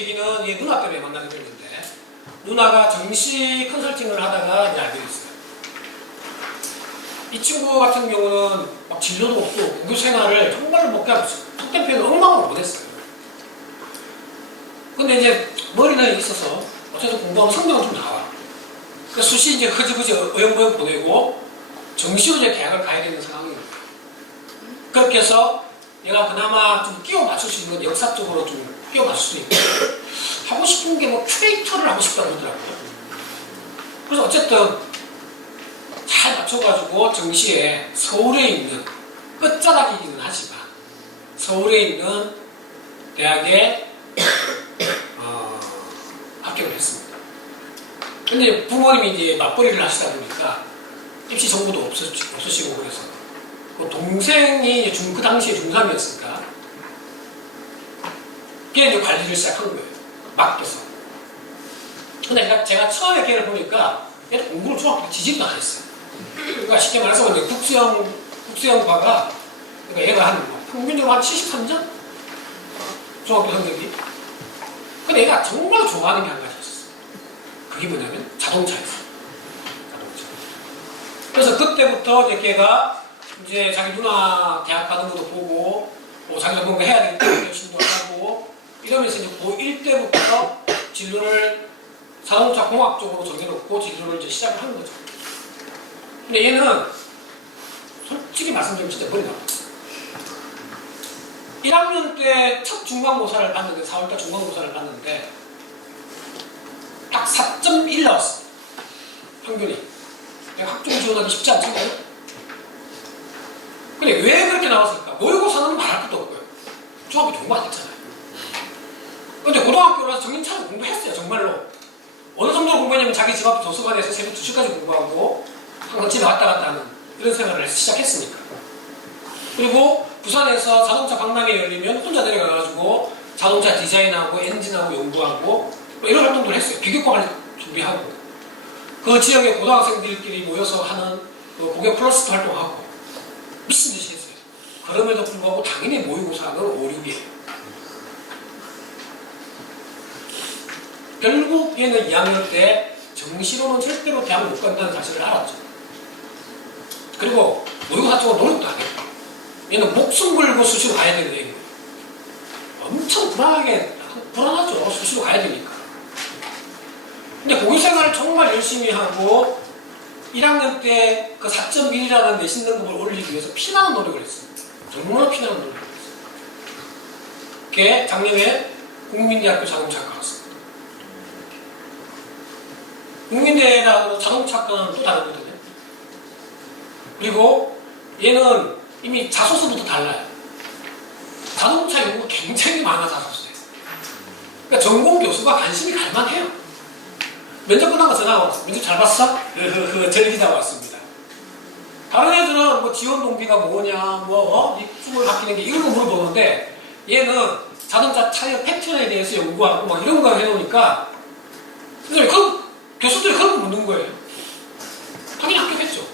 계기는 이 누나 때문에 만나게 됐는데 누나가 정시 컨설팅을 하다가 이제 알게 됐어요. 이 친구 같은 경우는 막 진로도 없고 공교 생활을 정말 뭐 그냥 속된 표현 엉망으로 못했어요. 근데 이제 머리는 있어서 어쨌든 공부하면 성적은 좀 나와. 그 수시 이제 흐지부지 어영부영 보내고 정시로 이제 대학을 가야 되는 상황이에요. 그렇게 해서 얘가 그나마 좀 끼워 맞출 수 있는 역사 쪽으로 좀 끼워 맞출 수 있고 하고 싶은 게 뭐 큐레이터를 하고 싶다고 그러더라고요. 그래서 어쨌든 잘 맞춰가지고 정시에 서울에 있는 끝자락이기는 하지만 서울에 있는 대학에 어, 합격을 했습니다. 근데 부모님이 이제 맞벌이를 하시다 보니까 입시 정보도 없으, 없으시고 그래서 그 동생이 중, 그 당시에 중3이었으니까 걔 이제 관리를 시작한 거예요. 맡겨서. 근데 제가, 제가 처음에 걔를 보니까 얘는 공부를 중학교 때 지지도 안 했어요. 그러니까 쉽게 말해서 이제 국수형, 국수형과가 그러니까 얘가 한뭐 평균적으로 한 73점? 중학교 성적이. 근데 얘가 정말 좋아하는 게 한 가지 있었어요. 그게 뭐냐면 자동차였어요. 자동차. 그래서 그때부터 이제 걔가 이제 자기 누나 대학 가는 것도 보고 뭐 자기가 뭔가 해야 되겠다 열심히도 하고 이러면서 이제 고1 때부터 진로를 자동차 공학 쪽으로 정해놓고 진로를 이제 시작을 하는 거죠. 근데 얘는 솔직히 말씀드리면 진짜 머리 나와. 1학년 때 첫 중간고사를 봤는데 4월달 중간고사를 봤는데 딱 4.1 나왔어. 평균이. 학종 지원하기 쉽지 않잖아요. 근데 왜 그렇게 나왔을까? 모의고사는 말할 것도 없고요. 중학교 공부 안 했잖아요. 근데 고등학교라서 정신 차리고 공부했어요, 정말로. 어느 정도로 공부했냐면 자기 집 앞 도서관에서 새벽 2시까지 공부하고 항상 집에 왔다 갔다 하는 이런 생활을 시작했으니까. 그리고 부산에서 자동차 박람회 열리면 혼자 내려가가지고 자동차 디자인하고 엔진하고 연구하고 뭐 이런 활동들을 했어요. 비교과 준비하고 그 지역의 고등학생들끼리 모여서 하는 그 고객 플러스 활동하고 미친 듯이 했어요. 그럼에도 불구하고 당연히 모의고사는 5, 6이에요. 결국 얘는 2학년 때 정시로는 절대로 대학 못 간다는 사실을 알았죠. 그리고 모의고사 쪽으로 노력도 안 했고 얘는 목숨 걸고 수시로 가야 되는 애예요. 엄청 불안하게 불안하죠. 수시로 가야 되니까. 근데 고교 생활을 정말 열심히 하고 1학년 때 그 4.1이라는 내신 등급을 올리기 위해서 피나는 노력을 했습니다. 정말 피나는 노력을 했어요. 그게 작년에 국민대학교 자동차과 왔습니다. 국민대하고 자동차과는 또 다르거든요. 그리고 얘는 이미 자소서부터 달라요. 자동차 연구가 굉장히 많아 자소서에. 그러니까 전공 교수가 관심이 갈만해요. 면접 끝나고 전화가 왔어. 면접 잘 봤어? 흐흐흐 전기자가 왔습니다. 다른 애들은 뭐 지원 동기가 뭐냐, 뭐, 어? 네 꿈을 바뀌는 게 이런 거 물어보는데 얘는 자동차 타이어 패턴에 대해서 연구하고 막 이런 거 해놓으니까 근데 그 교수들이 그런 거 묻는 거예요. 당연히 합격했죠.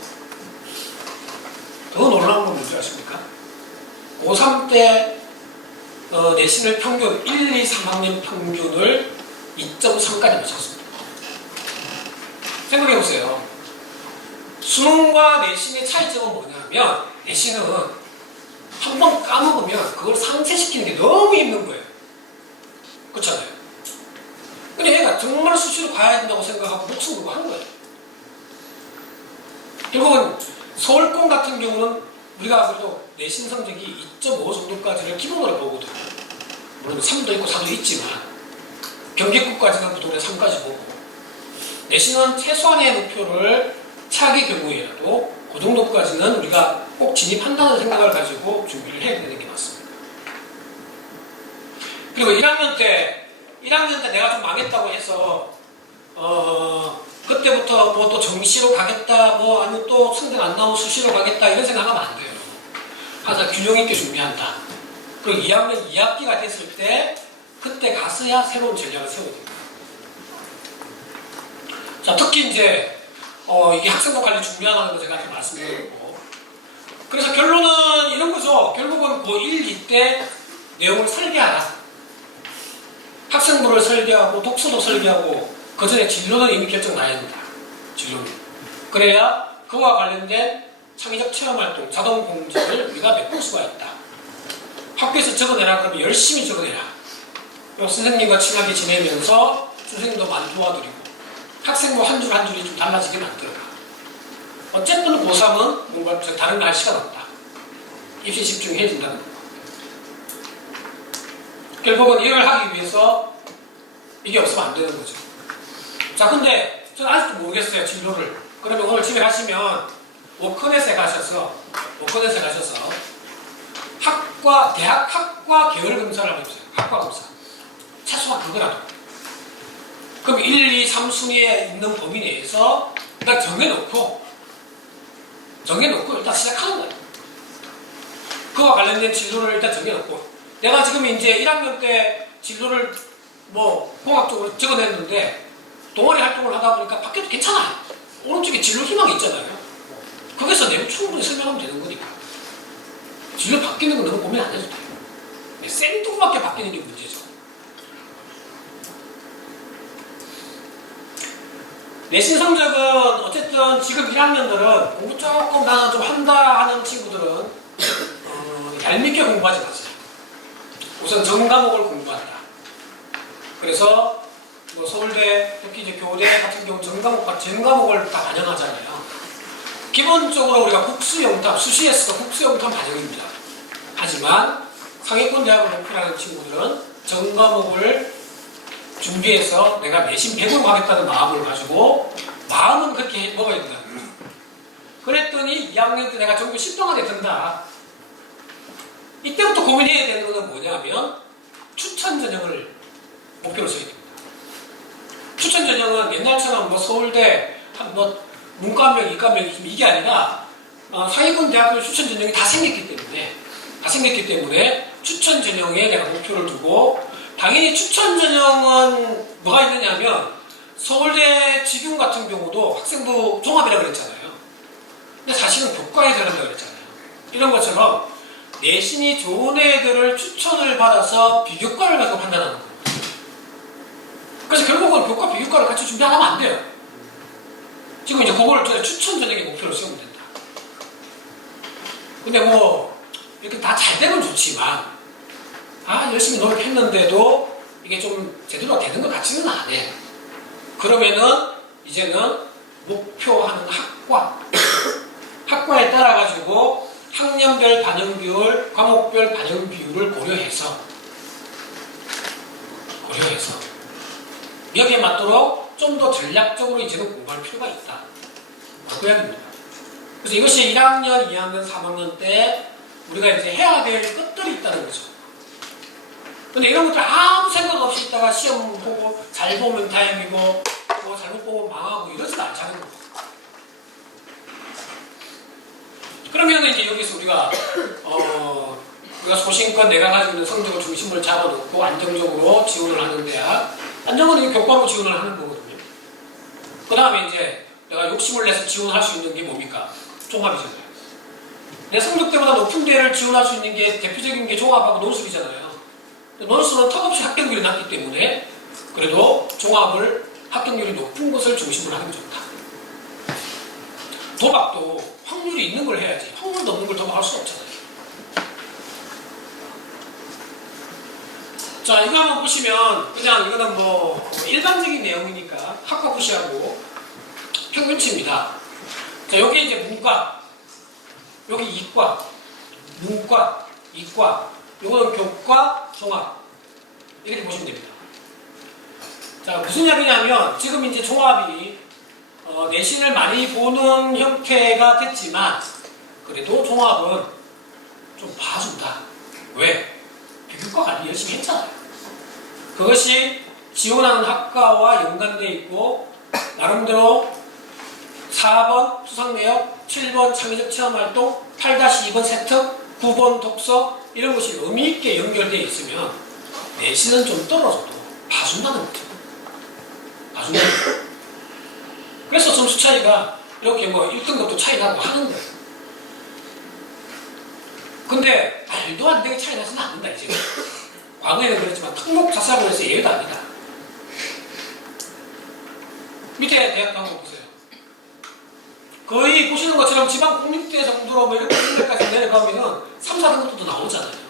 더 놀라운 건 뭔지 아십니까? 고3 때 어, 내신을 평균 1, 2, 3학년 평균을 2.3까지 맞췄습니다. 생각해 보세요. 수능과 내신의 차이점은 뭐냐면 내신은 한 번 까먹으면 그걸 상쇄시키는 게 너무 힘든 거예요. 그렇잖아요. 근데 얘가 정말 수시로 가야 된다고 생각하고 목숨 걸고 한 거예요. 결국은 서울권 같은 경우는 우리가 그래도 내신 성적이 2.5 정도까지를 기본으로 보거든요. 물론 3도 있고 4도 있지만 경기국까지는 부동의 3까지 보고 내신은 최소한의 목표를 차기 경우에라도 그 정도까지는 우리가 꼭 진입한다는 생각을 가지고 준비를 해야 되는 게 맞습니다. 그리고 1학년 때 1학년 때 내가 좀 망했다고 해서 어 그때부터 뭐 또 정시로 가겠다 뭐 아니면 또 성적 안 나오면 수시로 가겠다 이런 생각하면 안 돼요. 항상 균형 있게 준비한다. 그리고 2학년 2학기가 됐을 때 그때 가서야 새로운 전략을 세워야 됩니다. 자 특히 이제 어 이게 학생부 관리 중요하다는 거 제가 말씀드렸고 그래서 결론은 이런 거죠. 결국은 고1, 2때 내용을 설계하라. 학생부를 설계하고 독서도 설계하고 그 전에 진로는 이미 결정 나야 됩니다. 진로는. 그래야 그와 관련된 창의적 체험활동, 자동 공지를 우리가 메꿀 수가 있다. 학교에서 적어내라 그러면 열심히 적어내라. 선생님과 친하게 지내면서 선생님도 많이 도와드리고 학생부 한 줄 한 줄이 좀 달라지게 만들어라. 어쨌든 고3은 뭔가 저 다른 날 시간 없다. 입시 집중해야 된다는 거. 결국은 이걸 하기 위해서 이게 없으면 안 되는 거죠. 자, 근데 저는 아직도 모르겠어요, 진로를. 그러면 오늘 집에 가시면 워커넷에 가셔서, 워커넷에 가셔서 학과, 대학 학과 계열 검사를 한번 해보세요. 학과 검사. 최소한 그거라도. 그럼 1, 2, 3순위에 있는 범위 내에서 일단 정해놓고, 정해놓고 일단 시작하는 거예요. 그와 관련된 진로를 일단 정해놓고, 내가 지금 이제 1학년 때 진로를 뭐 공학적으로 적어냈는데, 동아리 활동을 하다 보니까 밖에도 괜찮아요. 오른쪽에 진로 희망이 있잖아요. 거기서 내용 충분히 설명하면 되는 거니까. 진로 바뀌는 건 너무 고민 안 해도 돼요. 네, 생뚱맞게 바뀌는 게 문제죠. 내신 성적은 어쨌든 지금 1학년들은 공부 조금 나는 좀 한다 하는 친구들은 어, 얄밉게 공부하지 마세요. 우선 전 과목을 공부한다. 그래서 뭐 서울대, 특히 이제 교대 같은 경우 전 과목과 전 과목을 다 반영하잖아요. 기본적으로 우리가 국수 영탐, 수시에서도 국수 영탐 반영입니다. 하지만 상위권 대학을 목표로 하는 친구들은 전 과목을 준비해서 내가 내신 100으로 가겠다는 마음을 가지고 마음은 그렇게 먹어야 거예요. 그랬더니 2학년 때 내가 전교 10등 안에 든다. 이때부터 고민해야 되는 것은 뭐냐면 추천 전형을 목표로 세워야 됩니다. 추천 전형은 옛날처럼 뭐 서울대 한뭐 문과 한 명, 이과 한 명, 이게 아니라 어, 상위권 대학교 추천 전형이 다 생겼기 때문에 다 생겼기 때문에 추천 전형에 내가 목표를 두고 당연히 추천 전형은 뭐가 있느냐면 서울대 직윤 같은 경우도 학생부 종합이라 그랬잖아요. 근데 사실은 교과에서 한다 그랬잖아요. 이런 것처럼 내신이 좋은 애들을 추천을 받아서 비교과를 가지고 판단하는 거예요. 그래서 결국은 교과 비교과를 같이 준비 안 하면 안 돼요. 지금 이제 저희 추천 전형의 목표로 세우면 된다. 근데 뭐 이렇게 다 잘 되면 좋지만 아 열심히 노력했는데도 이게 좀 제대로 되는 것 같지는 않아. 그러면은 이제는 목표하는 학과 학과에 따라 가지고 학년별 반영 비율, 과목별 반영 비율을 고려해서 고려해서 여기에 맞도록 좀 더 전략적으로 이제는 공부할 필요가 있다. 바꿔야 됩니다. 그래서 이것이 1학년, 2학년, 3학년 때 우리가 이제 해야 될 것들이 있다는 거죠. 근데 이런 것들 아무 생각 없이 있다가 시험 보고 잘 보면 다행이고 뭐 잘못 보면 망하고 않자는 거죠. 그러면 이제 여기서 우리가 어 우리가 소신껏 내가 가지고 있는 성적을 중심을 잡아놓고 안정적으로 지원을 하는 대학 안정은 이게 교과로 지원을 하는 거거든요. 그 다음에 이제 내가 욕심을 내서 지원할 수 있는 게 뭡니까? 종합이잖아요. 내 성적 때보다 높은 데를 지원할 수 있는 게 대표적인 게 종합하고 논술이잖아요. 논술은 턱없이 합격률이 낮기 때문에 그래도 종합을 합격률이 높은 것을 중심으로 하는 게 좋다. 도박도 확률이 있는 걸 해야지. 확률도 없는 걸 도박할 수 없잖아요. 자, 이거 한번 보시면 그냥 이거는 뭐 일반적인 내용이니까 학과 무시하고 평균치입니다. 자, 여기 이제 문과, 여기 이과, 문과, 이과, 요거는 교과, 종합 이렇게 보시면 됩니다. 자, 무슨 이야기냐면 지금 이제 종합이 어, 내신을 많이 보는 형태가 됐지만 그래도 종합은 좀 봐준다. 왜? 비교과 관리 열심히 했잖아요. 그것이 지원하는 학과와 연관돼 있고 나름대로 4번 수상내역, 7번 창의적 체험활동, 8-2번 세특, 9번 독서 이런 것이 의미 있게 연결되어 있으면 내신은 좀 떨어져도 봐준다는 거죠. 봐준다는 거죠. 그래서 점수 차이가 이렇게 뭐 1등급도 차이 나고 하는 거예요. 근데 말도 안 되게 차이 나서는 않는다 이제. 과거에는 그랬지만 특목 자사고에서 예외도 아니다. 밑에 대학도 한번 보세요. 거의 보시는 것처럼 지방 공립대 정도로 뭐 이렇게 까지 내려가면은 3, 4등급도 나오잖아요.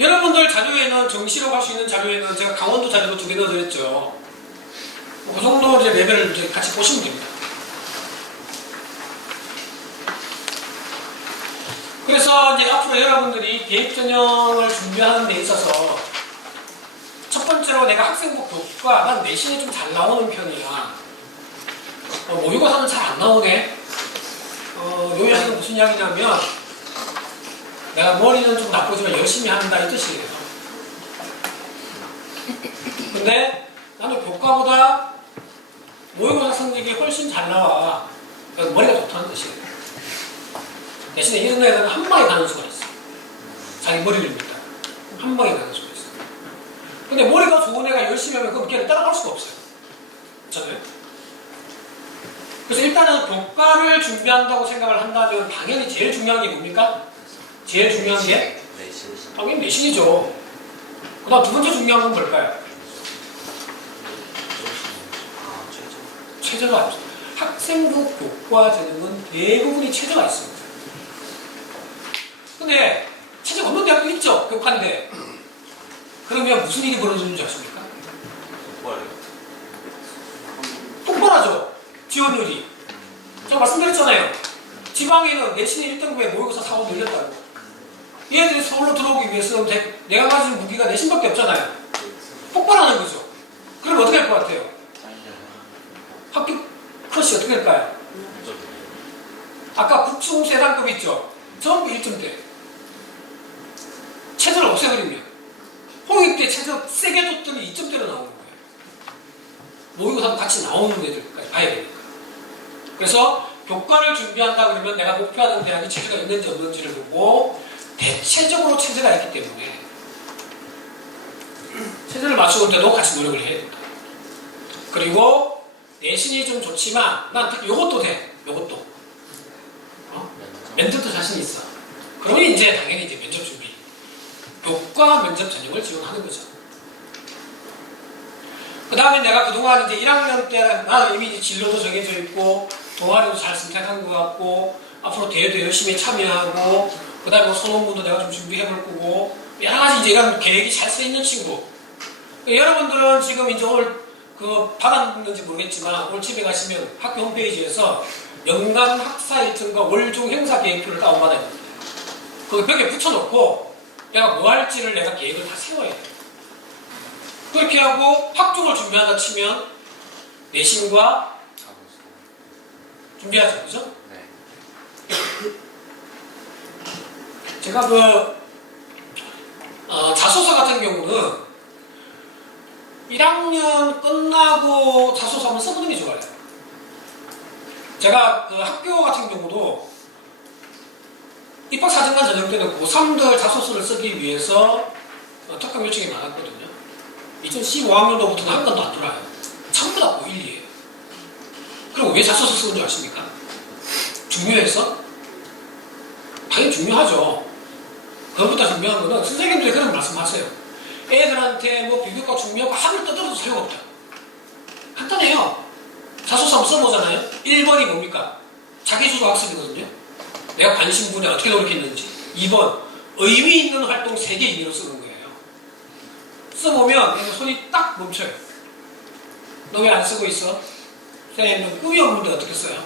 여러분들 자료에는 정시로 갈 수 있는 자료에는 제가 강원도 자료도 두개 넣어드렸죠. 그 정도 이제 레벨을 이제 같이 보시면 됩니다. 그래서 이제 앞으로 여러분들이 대입 전형을 준비하는 데 있어서 첫 번째로 내가 학생부 교과 난 내신이 좀 잘 나오는 편이야. 어, 모의고사는 잘 안 나오네. 어, 요 이야기는 무슨 이야기냐면 내가 머리는 좀 나쁘지만 열심히 한다 이 뜻이에요. 근데 나는 교과보다 모의고사 성적이 훨씬 잘 나와. 그러니까 머리가 좋다는 뜻이에요. 대신에 이런 애들은 한 방에 가는 수가 있어. 자기 머리를 믿다. 한 방에 가는 수가 있어. 근데 머리가 좋은 애가 열심히 하면 그럼 걔를 따라갈 수가 없어요. 그렇잖아요? 그래서 일단은 교과를 준비한다고 생각을 한다면 당연히 제일 중요한 게 뭡니까? 제일 중요한 게 당연히 내신이죠. 그 다음 두 번째 중요한 건 뭘까요? 아, 최저. 최저가. 학생부 교과 전형은 대부분이 최저가 있습니다. 근데 최저가 없는 대학도 있죠. 교과인데. 그러면 무슨 일이 벌어지는 줄 아십니까? 폭발하죠. 지원율이. 제가 말씀드렸잖아요. 지방에는 내신의 1등급에 모의고사 사고 늘렸다고. 얘들이 서울로 들어오기 위해서는 대- 내가 가진 무기가 내 신밖에 없잖아요. 폭발하는 거죠. 그럼 어떻게 할 것 같아요? 학교 컷이 어떻게 될까요? 아까 국중 세단급 있죠? 전부 1점대. 최저를 없애버리면 홍익 때 최저 세게 줬더니 2점대로 나오는 거예요. 모의고사도 같이 나오는 애들까지 봐야 되니까. 그래서 교과를 준비한다 그러면 내가 목표하는 대학이 체제가 있는지 없는지를 보고 대체적으로 체제가 있기 때문에 체제를 맞추는 데도 같이 노력을 해야 된다. 그리고 내신이 좀 좋지만 난 요것도 돼. 요것도. 어? 면접도 자신 있어. 그러면 이제 당연히 이제 면접 준비. 교과 면접 전형을 지원하는 거죠. 그 다음에 내가 그동안 이제 1학년 때 나는 이미 진로도 정해져 있고 동아리도 잘 선택한 것 같고 앞으로 대회도 열심히 참여하고 그 다음에 뭐 소논문도 내가 좀 준비해 볼 거고 여러 가지 이제 이런 계획이 잘 써 있는 친구. 여러분들은 지금 이제 오늘 그 받았는지 모르겠지만 오늘 집에 가시면 학교 홈페이지에서 연간 학사 일정과 월중 행사 계획표를 다운받아야 됩니다. 거기 벽에 붙여놓고 내가 뭐 할지를 내가 계획을 다 세워야 돼요. 그렇게 하고 학종을 준비한다 치면 내신과 준비하죠. 그죠? 제가 그 어, 자소서 같은 경우는 1학년 끝나고 자소서 한번 써보는 게 좋아요. 제가 그 학교 같은 경우도 입학 사정관 전형 때는 고3들 자소서를 쓰기 위해서 어, 특강 요청이 많았거든요. 2015학년도부터는 한 건도 안 들어와요. 전부 다 고1이에요. 그리고 왜 자소서 쓰는 줄 아십니까? 중요해서? 당연히 중요하죠. 그것보다 중요한 거는 선생님들이 그런 말씀하세요. 애들한테 뭐 비교과 중요하고 하늘 떠들어도 소용없다. 간단해요. 자소서 한번 써보잖아요. 1번이 뭡니까? 자기주도 학습이거든요. 내가 관심 분야 어떻게 노력했는지. 2번, 의미 있는 활동 3개 의미로 쓰는 거예요. 써보면 손이 딱 멈춰요. 너 왜 안 쓰고 있어? 선생님, 너 꿈이 없는데 어떻게 써요?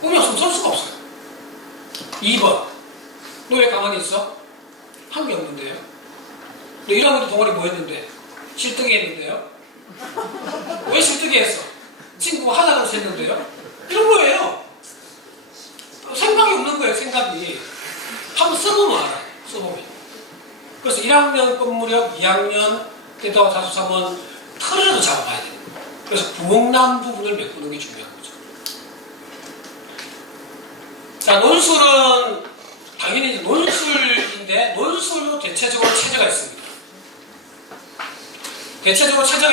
꿈이 없으면 쓸 수가 없어요. 2번, 너 왜 가만히 있어? 한 게 없는데요. 너 1학년도 동아리 뭐 했는데? 실뜨기 했는데요? 왜 실뜨기 했어? 친구가 하자고 했는데요? 이런 거예요. 생각이 없는 거예요, 생각이. 한번 써보면 알아요, 써보면. 그래서 1학년 끝무렵 2학년 때다가 자소서 한번 틀이라도 잡아봐야 돼요. 그래서 구멍난 부분을 메꾸는 게 중요한 거죠. 자, 논술은 당연히 논술인데 논술도 대체적으로 체제가 있습니다. 대체적으로 체제가